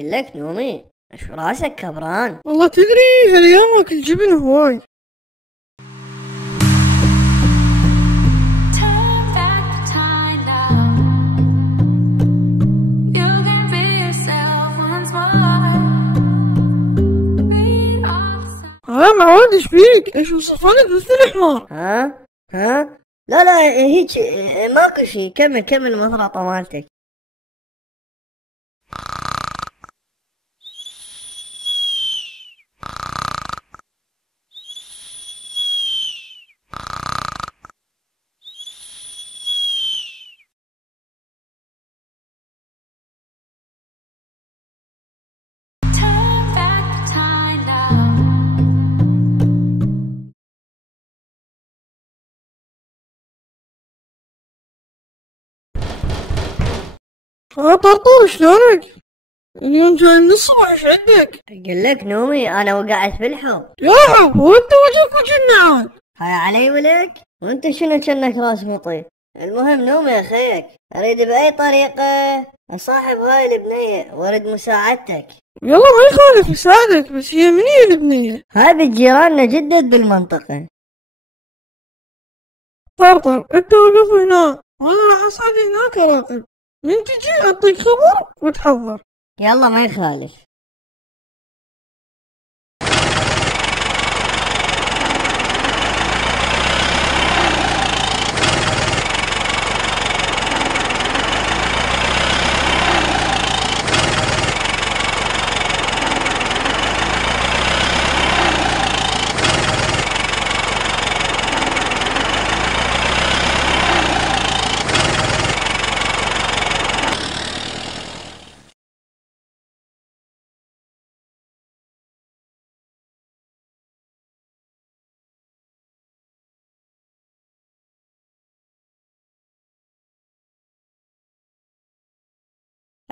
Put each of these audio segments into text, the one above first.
اقول لك نومي، ايش راسك كبران؟ والله تدري هالايام اكل جبن هواي. معود ايش فيك؟ ايش وصفانك مثل الحمار؟ ها لا هيك ماكو شي. كمل المطرقة مالتك. طرطور شلونك؟ اليوم جاي من الصبح ايش عندك؟ اقول لك نومي، انا وقعت في الحب. يا حب هو انت وجهك وجهنا عاد؟ هاي علي ولك؟ وانت شنو كأنك راس مطي؟ المهم نومي يا اخيك، اريد باي طريقة اصاحب هاي البنية وارد مساعدتك. يلا ما يخالف يساعدك، بس هي من هي البنية؟ هاي بنت جيراننا جدد بالمنطقة. طرطر انت وقف هنا وانا اصعد هناك اراقب، من تجي اعطيك خبر وتحضر. يلا ما يخالف.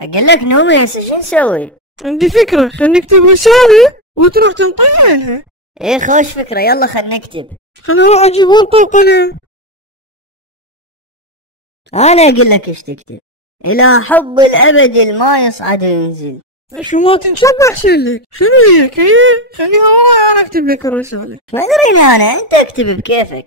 اقول لك نومي، هسه شو نسوي؟ عندي فكرة، خلينا نكتب رسالة وتروح تنطيها لها. ايه خوش فكرة، يلا خلنا نكتب. خلينا نروح اجيب ورقة وقلم. انا اقول لك ايش تكتب: الى حب الابد الما يصعد وينزل. ايش ما تنشب احسن لك. شنو هيك؟ خليها والله انا اكتب لك الرسالة. ما ادري انا، انت اكتب بكيفك.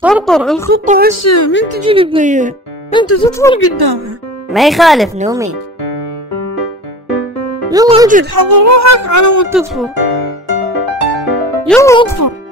طرطر الخطة هسه من تجي البنية انت تدخل قدامها. ما يخالف نومي. يلا اجد حضر روحك على ما تدخل. يلا ادخل.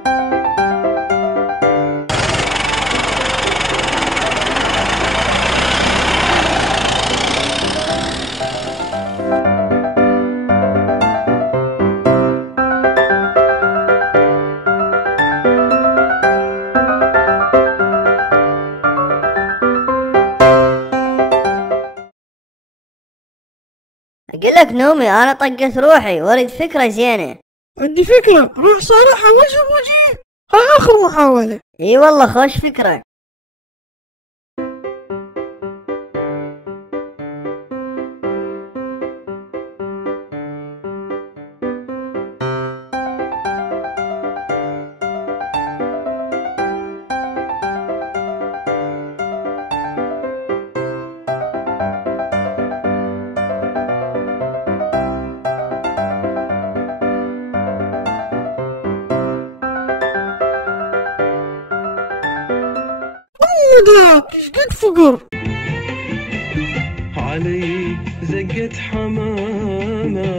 اقول لك نومي، انا طقت روحي واريد فكرة زينة. عندي فكرة، روح صالحها وجه بوجه. هاي اخر محاولة. اي والله خوش فكرة. ذاك ايش قد فقر. علي زقت حمامة،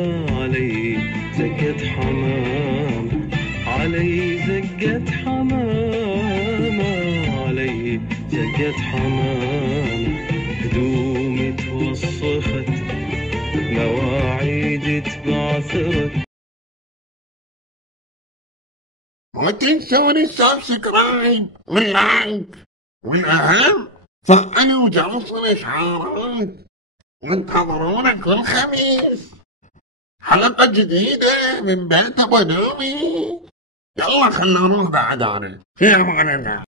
علي زقت حمام، علي زقت حمامة، علي زقت حمام. هدومي توسخت، مواعيد تبعثرت. ما تنسون السبسكرايب واللايك، والأهم فعلوا جرس الإشعارات، وانتظرونا كل خميس حلقة جديدة من بيت أبو نومي. يلا خلنا نروح بعد أنا، في أمان الله.